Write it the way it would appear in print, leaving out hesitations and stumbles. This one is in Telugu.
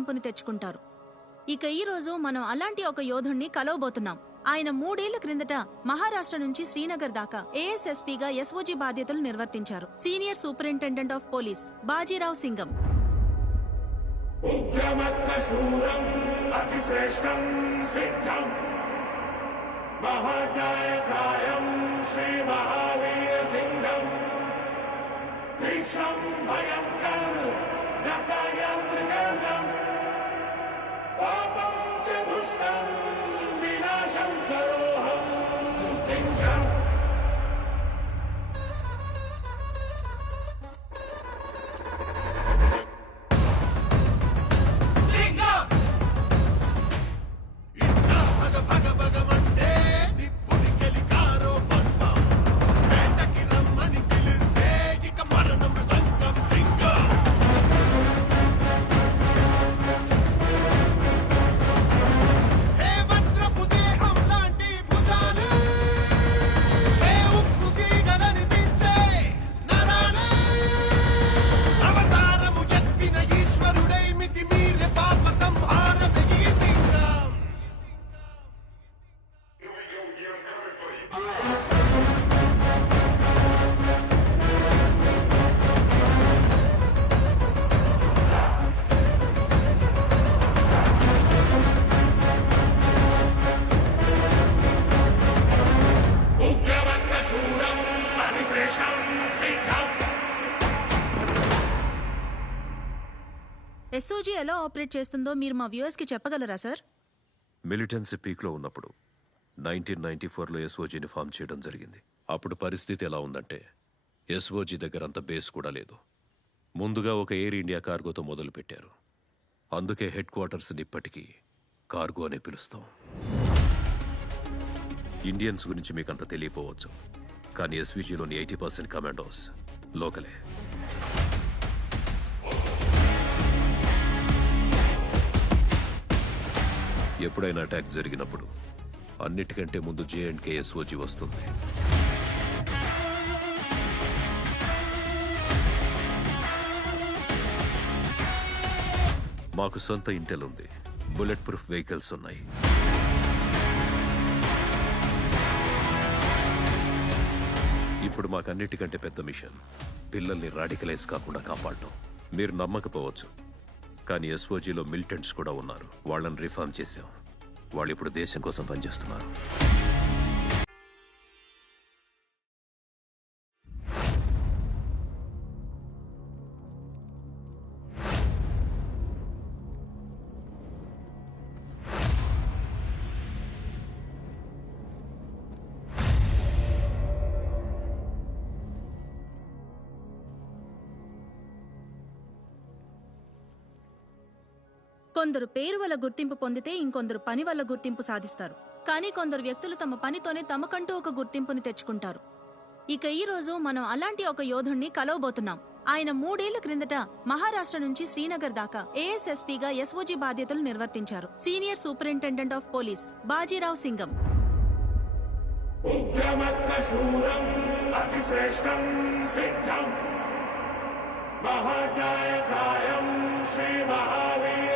గుర్తింపుని తెచ్చుకుంటారు. ఇక ఈ రోజు మనం అలాంటి ఒక యోధుణ్ణి కలవబోతున్నాం. ఆయన 3 ఏళ్ల క్రిందట మహారాష్ట్ర నుంచి శ్రీనగర్ దాకా ఏఎస్ఎస్పీగా ఎస్ఓజీ బాధ్యతలు నిర్వర్తించారు. Senior superintendent of police Bajirao Singham. SOG ఎలా ఆపరేట్ చేస్తుందో మీరు మా వ్యూవర్స్ కి చెప్పగలరా సార్? మిలిటెన్సీ పీక్లో ఉన్నప్పుడు 1994లో ఎస్ఓజీని ఫామ్ చేయడం జరిగింది. అప్పుడు పరిస్థితి ఎలా ఉందంటే ఎస్ఓజీ దగ్గర అంత బేస్ కూడా లేదు. ముందుగా ఒక ఎయిర్ ఇండియా కార్గోతో మొదలు పెట్టారు. అందుకే హెడ్ క్వార్టర్స్ని ఇప్పటికీ కార్గో అనే పిలుస్తాం. ఇండియన్స్ గురించి మీకు అంత తెలియపోవచ్చు, కానీ ఎస్వీజీలోని 80% కమాండోస్ లోకలే. ఎప్పుడైనా అటాక్ జరిగినప్పుడు అన్నిటికంటే ముందు జేఎండ్కే ఎస్ఓజీ వస్తుంది. మాకు సొంత ఇంటెల్ ఉంది, బుల్లెట్ ప్రూఫ్ వెహికల్స్ ఉన్నాయి. ఇప్పుడు మాకు అన్నిటికంటే పెద్ద మిషన్ పిల్లల్ని రాడికలైజ్ కాకుండా కాపాడటం. మీరు నమ్మకపోవచ్చు, కానీ ఎస్ఓజీలో మిలిటెంట్స్ కూడా ఉన్నారు. వాళ్ళని రిఫార్మ్ చేశాం. వాళ్ళు ఇప్పుడు దేశం కోసం పనిచేస్తున్నారు. కొందరు పేరు వల్ల గుర్తింపు పొందితే ఇంకొందరు పని వల్ల గుర్తింపు సాధిస్తారు. కానీ కొందరు వ్యక్తులు తమ పనితోనే తమకంటూ ఒక గుర్తింపుని తెచ్చుకుంటారు. ఇక ఈ రోజు మనం అలాంటి ఒక యోధుణ్ణి కలవబోతున్నాం. ఆయన 3 ఏళ్ల క్రిందట మహారాష్ట్ర నుంచి శ్రీనగర్ దాకా ఏఎస్ఎస్పీగా ఎస్ఓజీ బాధ్యతలు నిర్వర్తించారు. Senior superintendent of police Bajirao Singham. Shri Mahavir